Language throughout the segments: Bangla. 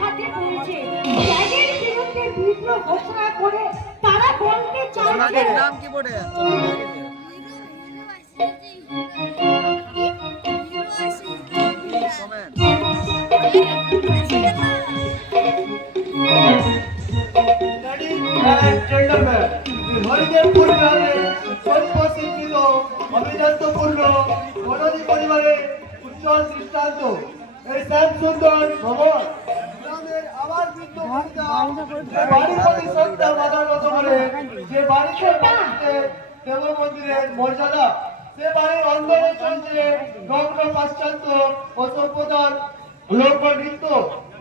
খাতে পড়েছে। ত্যাগের বিরুদ্ধে বিদ্রোহ ঘোষণা করে তারা বলতে চাইছে নাম কি বলে হরিদেবপুর গ্রামের সভ্য শিক্ষিত অভিজাত্যপূর্ণ বনদী পরিবারের উজ্জ্বল দৃষ্টান্ত এই শ্যাম সুন্দর ভবন গ্রামের আবার বৃদ্ধ বনিতা যে বাড়ির প্রতি শ্রদ্ধা বাঁধার মতো বলে যে বাড়িতে দেব মন্দিরের মর্যাদা সে বাড়ির অন্দরে চলছে নগ্ন পাশ্চাত্য ও সভ্যতার লোক নৃত্য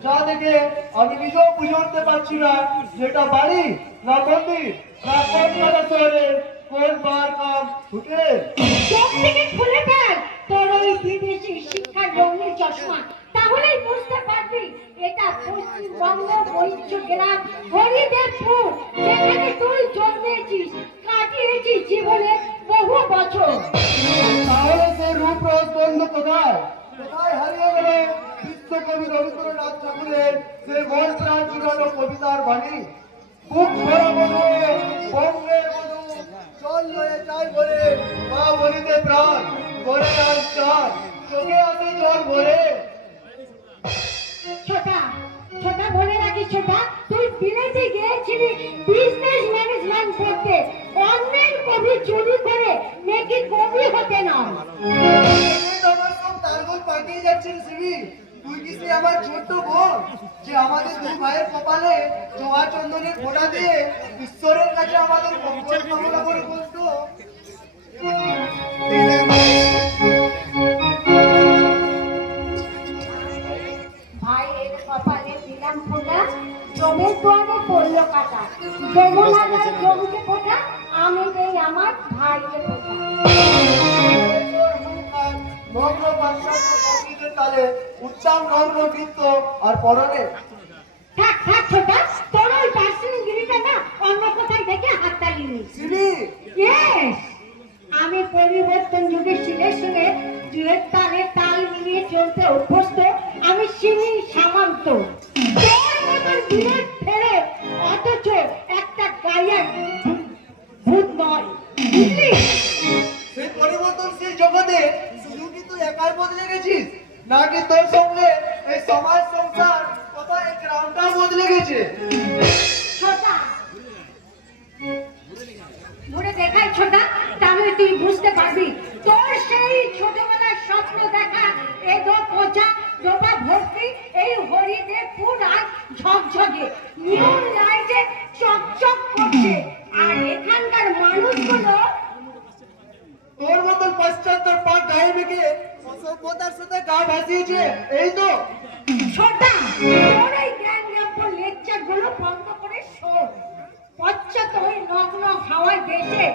যা দেখে আমি নিজেও বুঝে উঠতে পারছি না যেটা বাড়ি না মন্দির না কলকাতা শহরের কোন বার কাম হোটেল। চোখ থেকে খুলে ফেল তোর ওই বিদেশি শিক্ষার রঙের চশমা, তাহলেই বুঝতে পারবি এটা পশ্চিমবঙ্গ বৈশ্য গ্রাম হরিদেবপুর, যেখানে তুই জন্মেছিস, কাটিয়েছিস জীবনে বহু বছর। তাহলে সে রূপরস দ্বন্দ্ব কোথায় কোথায় হারিয়ে গেল বিশ্বকবি রবীন্দ্রনাথ ঠাকুরের সে মন প্রাণ জুড়ানো কবিতার বাণী? বুক ভরা মধু বঙ্গের মধু জল লয়ে যায় ভরে মা বলিতে প্রাণ ভরে আর চান চোখে আসে জল ভরে। ছোটা ছোটা বলে রাখিস ছোটা, তুই বিলেতে গিয়েছিলি বিজনেস ম্যানেজমেন্ট করতে, অন্যের কবি চুরি করে নাকি কবি হতে না। আমার সব তালগোল পাঠিয়ে যাচ্ছেন সিবি, তুই কি সে আমার ছোট্ট বোন যে আমাদের দুই ভাইয়ের কপালে জোয়া চন্দনের ফোঁটা দিয়ে ঈশ্বরের কাছে আমাদের মঙ্গল কামনা করে বলতো? ভাইয়ের কপালে দিলাম ফোঁটা, জমের দুয়ারে পড়ল কাটা, যমুনার জমিতে ফোঁটা, আমি দেই আমার ভাইকে ফোঁটা। নগ্ন পাশ্চাত্য সঙ্গীতের তালে উচ্চাম নগ্ন নৃত্য আর পরনে থাক থাক ছোটা, তোর ওই দার্শনিক গিরিটা না অন্য কোথায় দেখে হাততালি নিস। সিবি ইয়েস, আমি পরিবর্তন যুগের শিলের সঙ্গে দুয়ের তালে তাল মিলিয়ে চলতে অভ্যস্ত। আমি সিমি সামন্ত, তোর মতন বিরাট ফেরে অথচ একটা গায়ের ভূত নয়, বুঝলি? সেই পরিবর্তনশীল জগতে শুধু কি তুই একাই বদলে গেছিস নাকি তোর সঙ্গে এই সমাজ সংসার তথা এই গ্রামটা বদলে গেছে? ছোটা ঘুরে দেখাই ছোটা, তাহলে তুই বুঝতে পারবি। তোর সেই ছোটবেলার স্বপ্ন দেখা এদো পচা ডোবা ভর্তি এই হরিদেবপুর আজ ঝকঝকে নিয়ন লাইটে চকচক করছে, আর এখানকার মানুষগুলো তোর মতন পাশ্চাত্যের পাক গায়ে মেখে অসভ্যতার সাথে গা ভাসিয়েছে, এই তো। ছোটা তোর এই জ্ঞান জ্ঞাপন লেকচার গুলো বন্ধ করে শোন। পশ্চাৎ ওই নগ্ন হাওয়ায় দেশে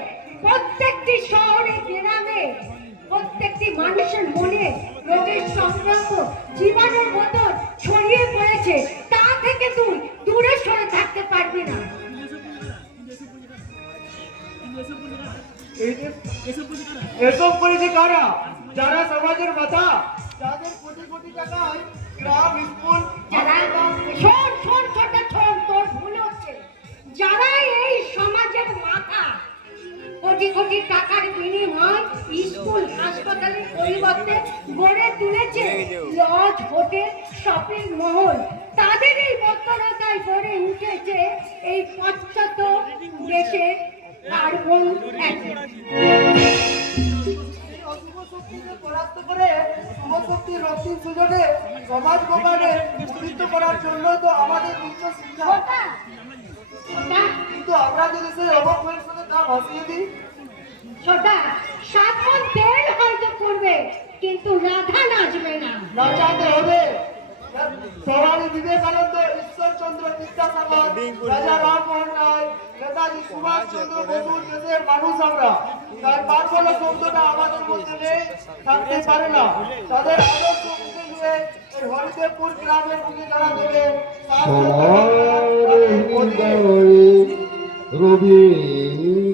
প্রত্যেকটি শহরে গ্রামে প্রত্যেকটি মানুষের মনে রোগের সংক্রান্ত জীবাণুর মতো ছড়িয়ে পড়েছে, তা থেকে তুই দূরে সরে থাকতে পারবি না। এসব করেছে কারা? যারা সমাজের মাথা, যাদের কোটি কোটি টাকায় গ্রাম স্কুল যারা শোন শোন ছোটা শোন, তোর ভুল হচ্ছে। যারা এই সমাজের মাথা, কোটি কোটি টাকার বিনিময় স্কুল হাসপাতালের পরিবর্তে গড়ে তুলেছে লজ হোটেল শপিং মহল, তাদের এই বক্তরতায় গড়ে উঠেছে এই পাশ্চাত্য দেশে কার্বন পরাস্ত করে শুভশক্তি রক্তিম সুযোগে সমাজ ভোগানে উন্নীত করার জন্য তো আমাদের উচ্চ শিক্ষা। কিন্তু আমরা যদি সেই অবক্ষয়ের সাথে তা ভাসিয়ে দিই, ছোটা সাধন তেল হয়তো করবে কিন্তু রাধা নাচবে না। নাচাতে হবে। স্বামী বিবেকানন্দ, ঈশ্বরচন্দ্র বিদ্যাসাগর, রাজা রামমোহন রায়, নেতাজি সুভাষ চন্দ্র বসুর দেশের মানুষ আমরা। তাই পাঁচবলা শব্দটা আমাদের মধ্যে নেই, থাকতে পারে না। তাদের আদর্শ বুঝে নিয়ে এই হরিদেবপুর গ্রামের বুকে যারা দেবে রবি